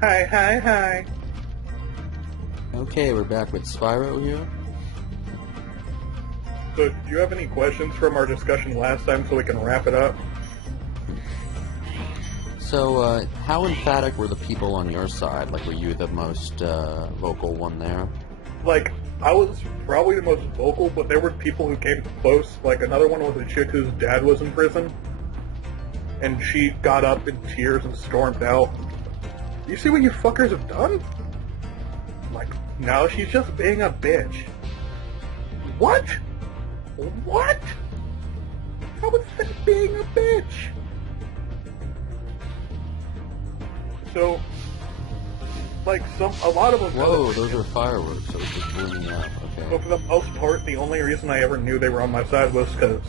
Hi, hi, hi. Okay, we're back with Spyro here. So, do you have any questions from our discussion last time so we can wrap it up? So, how emphatic were the people on your side? Like, were you the most vocal one there? Like, I was probably the most vocal, but there were people who came close. Like, another one was a chick whose dad was in prison, and she got up in tears and stormed out. You see what you fuckers have done? Like, now she's just being a bitch. What? What? How is that being a bitch? So, like, a lot of them... Whoa, those are fireworks, so it's just blooming out, So okay. for the most part, the only reason I ever knew they were on my side was because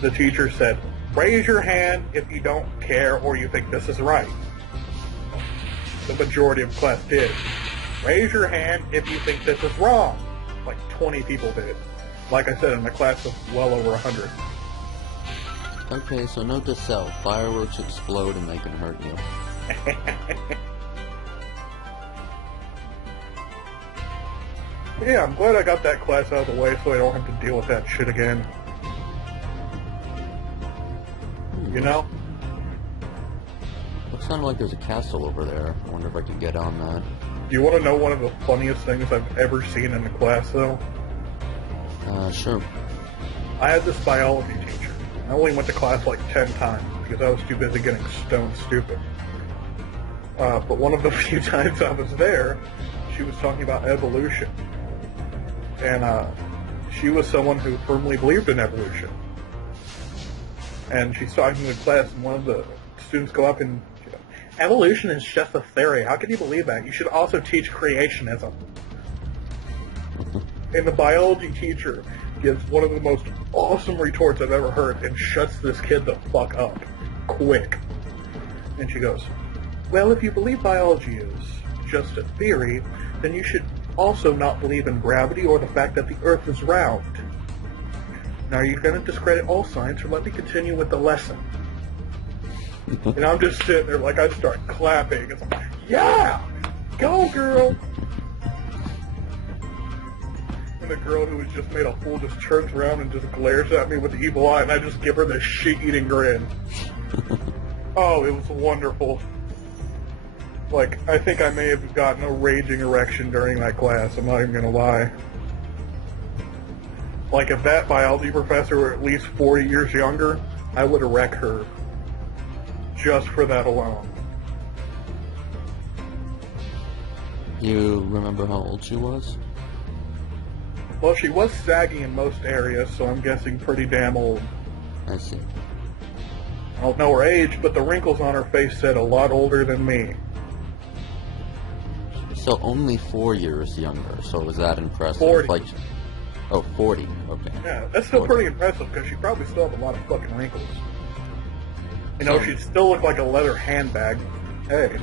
the teacher said, raise your hand if you don't care or you think this is right. The majority of class did. Raise your hand if you think this is wrong. Like 20 people did. Like I said, in a class of well over 100. Okay, so note to self, fireworks explode and they can hurt you. Yeah, I'm glad I got that class out of the way so I don't have to deal with that shit again. You know? Looks kind of like there's a castle over there. I wonder if I could get on that. Do you want to know one of the funniest things I've ever seen in a class, though? Sure. I had this biology teacher. I only went to class like 10 times because I was too busy getting stone stupid. But one of the few times I was there, she was talking about evolution. And she was someone who firmly believed in evolution. And she's talking to the class, and one of the students go up and, evolution is just a theory. How can you believe that? You should also teach creationism. And the biology teacher gives one of the most awesome retorts I've ever heard and shuts this kid the fuck up. Quick. And she goes, well, if you believe biology is just a theory, then you should also not believe in gravity or the fact that the Earth is round. Now, are you going to discredit all science, or let me continue with the lesson? And I'm just sitting there like I start clapping. It's like, yeah! Go, girl! And the girl who was just made a fool just turns around and just glares at me with the evil eye, and I just give her this shit-eating grin. Oh, it was wonderful. Like, I think I may have gotten a raging erection during that class, I'm not even gonna lie. Like, if that biology professor were at least 40 years younger, I would erect her. Just for that alone. You remember how old she was? Well, she was saggy in most areas, so I'm guessing pretty damn old. I see. I don't know her age, but the wrinkles on her face said a lot older than me. So only 4 years younger, so was that impressive? 40. Like, oh, 40, okay. Yeah, that's still 40. pretty impressive, because she probably still had a lot of fucking wrinkles. You know, So- she'd still look like a leather handbag. Hey.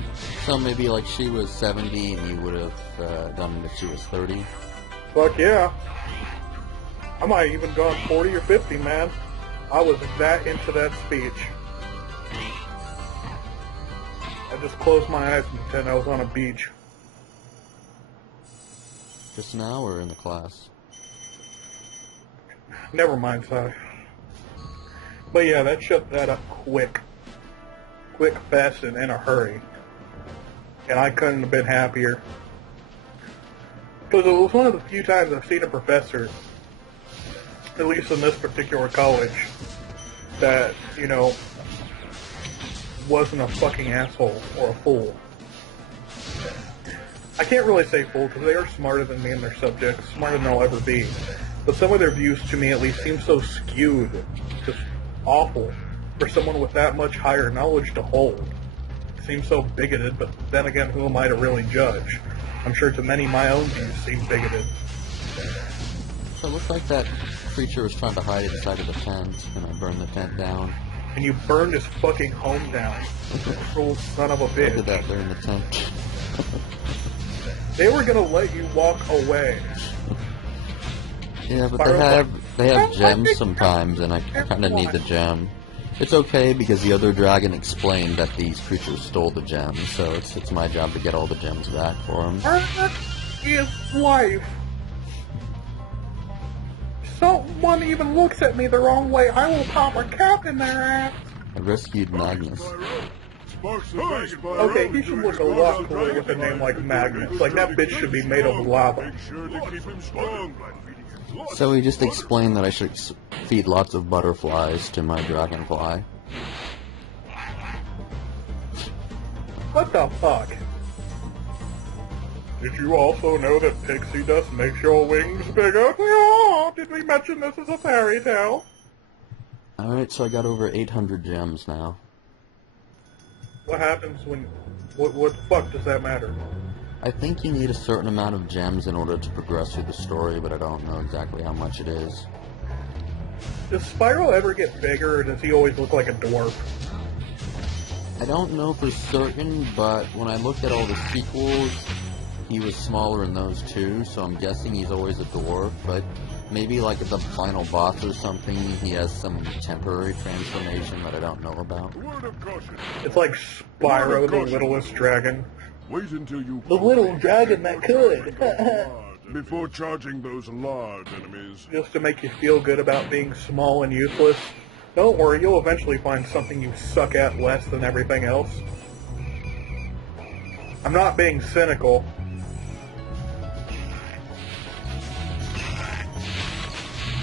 So maybe like she was 70 and you would have done it if she was 30? Fuck yeah. I might have even gone 40 or 50, man. I was that into that speech. I just closed my eyes and pretend I was on a beach. Just now or in the class? Never mind, sorry. But yeah, that shut that up quick. Quick, fast, and in a hurry. And I couldn't have been happier. Because it was one of the few times I've seen a professor, at least in this particular college, that, you know, wasn't a fucking asshole or a fool. I can't really say fool because they are smarter than me in their subjects, smarter than I'll ever be. But some of their views, to me at least, seem so skewed, just awful, for someone with that much higher knowledge to hold. It seems so bigoted, but then again, who am I to really judge? I'm sure to many my own views seem bigoted. So it looks like that creature was trying to hide inside of the tent, and I burned the tent down. And you burned his fucking home down. Cruel son of a I did bitch. that there in the tent. They were gonna let you walk away. Yeah, but Spyro's they have gems sometimes, and I kind of need the gem. It's okay because the other dragon explained that these creatures stole the gems, so it's my job to get all the gems back for him. That is life. Someone even looks at me the wrong way, I will pop a cap in their ass. I rescued Magnus. Okay, he should look a lot cooler with a name like Magnus. Like, that bitch should be made of lava. So he just explained that I should feed lots of butterflies to my dragonfly. What the fuck? Did you also know that pixie dust makes your wings bigger? Oh, did we mention this as a fairy tale? Alright, so I got over 800 gems now. What happens when... What the fuck does that matter? I think you need a certain amount of gems in order to progress through the story, but I don't know exactly how much it is. Does Spyro ever get bigger, or does he always look like a dwarf? I don't know for certain, but when I looked at all the sequels, he was smaller in those too, so I'm guessing he's always a dwarf, but maybe like at the final boss or something, he has some temporary transformation that I don't know about. It's like Spyro, the littlest dragon. Wait until you The little dragon that could. before charging those large enemies. Just to make you feel good about being small and useless. Don't worry, you'll eventually find something you suck at less than everything else. I'm not being cynical.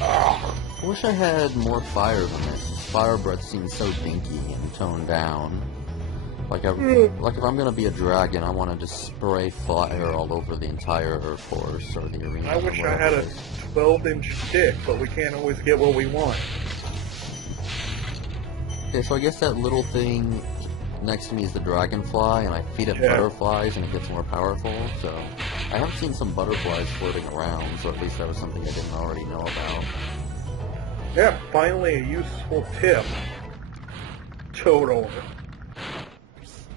I wish I had more fire than this. Fire breath seems so dinky and toned down. Like if I'm gonna be a dragon, I want to just spray fire all over the entire Earth Force or the arena. I wish I had a 12-inch dick, but we can't always get what we want. Okay, so I guess that little thing next to me is the dragonfly, and I feed it butterflies, and it gets more powerful. So I have seen some butterflies floating around, so at least that was something I didn't already know about. Yeah, finally a useful tip. Total.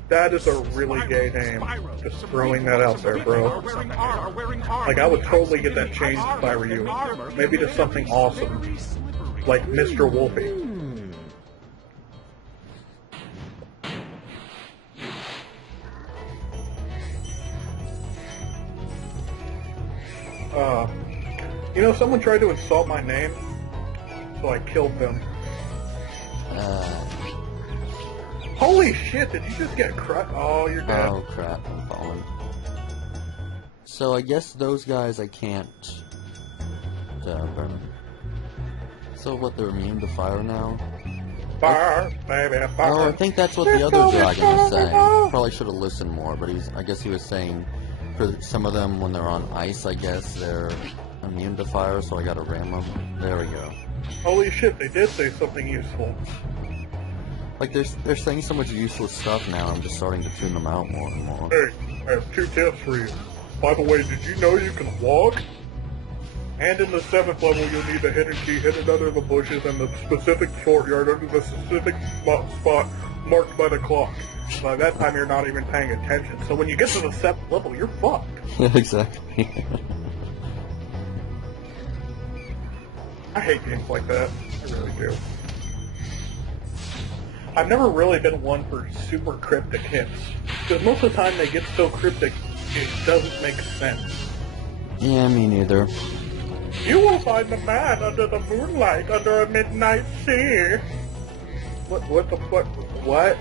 That is a really gay name. Just throwing that out there, bro. Like, I would totally get that changed if I were you. Maybe to something awesome. Like Mr. Wolfie. You know, someone tried to insult my name, so I killed them. Holy shit, did you just get crushed? Oh, you're dead. Oh crap, I'm falling. So I guess those guys I can't burn. So what, they're immune to fire now? Fire, baby, fire. Oh, I think that's what the other dragon was saying. Probably should have listened more, but I guess he was saying for some of them when they're on ice, I guess they're immune to fire, so I gotta ram them. There we go. Holy shit, they did say something useful. Like, they're saying so much useless stuff now, I'm just starting to tune them out more and more. Hey, I have 2 tips for you. By the way, did you know you can walk? And in the 7th level, you'll need the hidden key hidden under the bushes in the specific courtyard under the specific spot marked by the clock. By that time, you're not even paying attention. So when you get to the 7th level, you're fucked. Yeah, exactly. I hate games like that. I really do. I've never really been one for super cryptic hints. Because most of the time they get so cryptic, it doesn't make sense. Yeah, me neither. You will find the man under the moonlight under a midnight sea. What the fuck? What?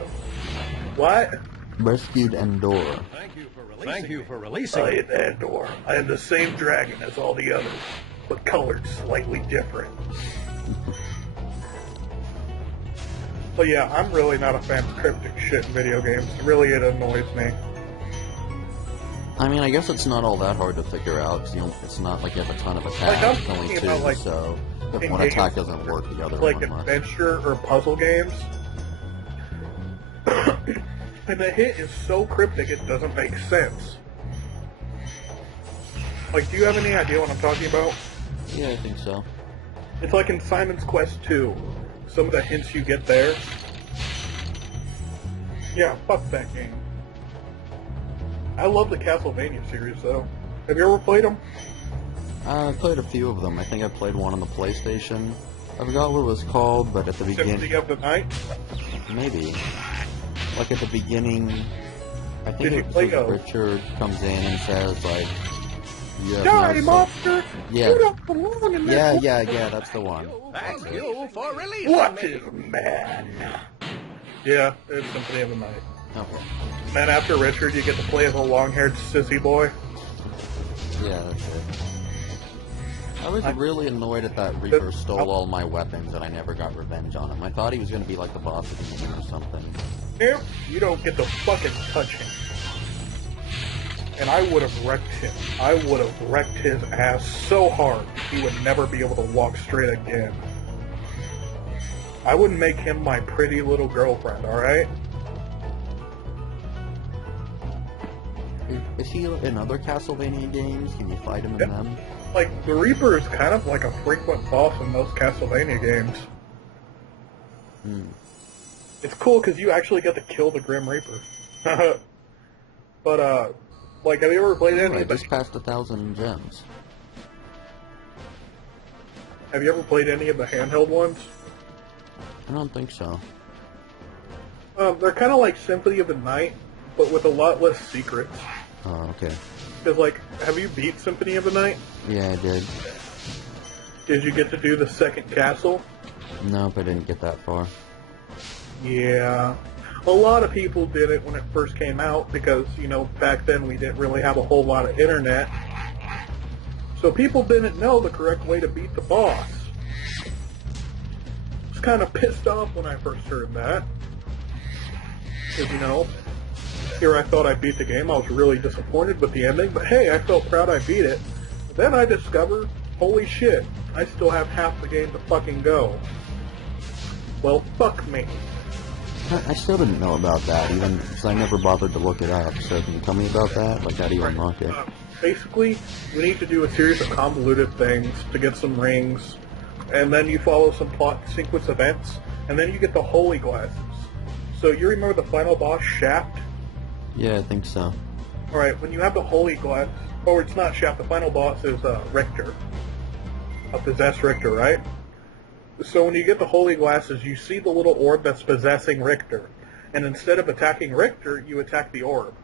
Rescued Endor. Thank you for releasing. I am Andor. I am the same dragon as all the others, but colored slightly different. But yeah, I'm really not a fan of cryptic shit in video games. Really, it annoys me. I mean, I guess it's not all that hard to figure out. 'Cause it's not like you have a ton of attacks. I'm It's only thinking 2, about, like, so if in one games attack doesn't work, the other like one must. adventure or puzzle games. And the hit is so cryptic it doesn't make sense. Like, do you have any idea what I'm talking about? Yeah, I think so. It's like in Simon's Quest 2. Some of the hints you get there. Yeah, fuck that game. I love the Castlevania series, though. Have you ever played them? I played a few of them. I think I played one on the PlayStation. I forgot what it was called, but at the beginning... Symphony of the Night? Maybe. Like at the beginning, I think Did you play Richard comes in and says, like, you have Die, no monster! Yeah. You don't belong in this Yeah, that's the one. Thank you for releasing What me. is man? Yeah, it's Symphony of the Night. Okay. Then after Richard, you get to play as a long-haired sissy boy. Yeah, that's it. I was really annoyed at that Reaper stole all my weapons and I never got revenge on him. I thought he was going to be like the boss of the game or something. Nope, you don't get to fucking touch him. And I would have wrecked him. I would have wrecked his ass so hard he would never be able to walk straight again. I wouldn't make him my pretty little girlfriend, alright? Is he in other Castlevania games? Can you fight him in them? Like, the Reaper is kind of like a frequent boss in most Castlevania games. It's cool because you actually get to kill the Grim Reaper. But, like, have you ever played any I of the... just passed 1,000 gems. Have you ever played any of the handheld ones? I don't think so. They're kind of like Symphony of the Night, but with a lot less secrets. Oh, okay. Because, like, have you beat Symphony of the Night? Yeah, I did. Did you get to do the second castle? Nope, I didn't get that far. Yeah. A lot of people did it when it first came out because, you know, back then we didn't really have a whole lot of internet. So people didn't know the correct way to beat the boss. I was kind of pissed off when I first heard that. Because, you know, here I thought I beat the game. I was really disappointed with the ending, but hey, I felt proud I beat it. Then I discovered, holy shit, I still have half the game to fucking go. Well, fuck me. I still didn't know about that, even because I never bothered to look it up. So can you tell me about that? Like, how do you unlock it? Basically, we need to do a series of convoluted things to get some rings, and then you follow some plot sequence events, and then you get the holy glasses. So you remember the final boss, Shaft? Yeah, I think so. Alright, when you have the holy glass, or it's not Shaft, the final boss is Richter. A possessed Richter, right? So when you get the holy glasses, you see the little orb that's possessing Richter. And instead of attacking Richter, you attack the orb.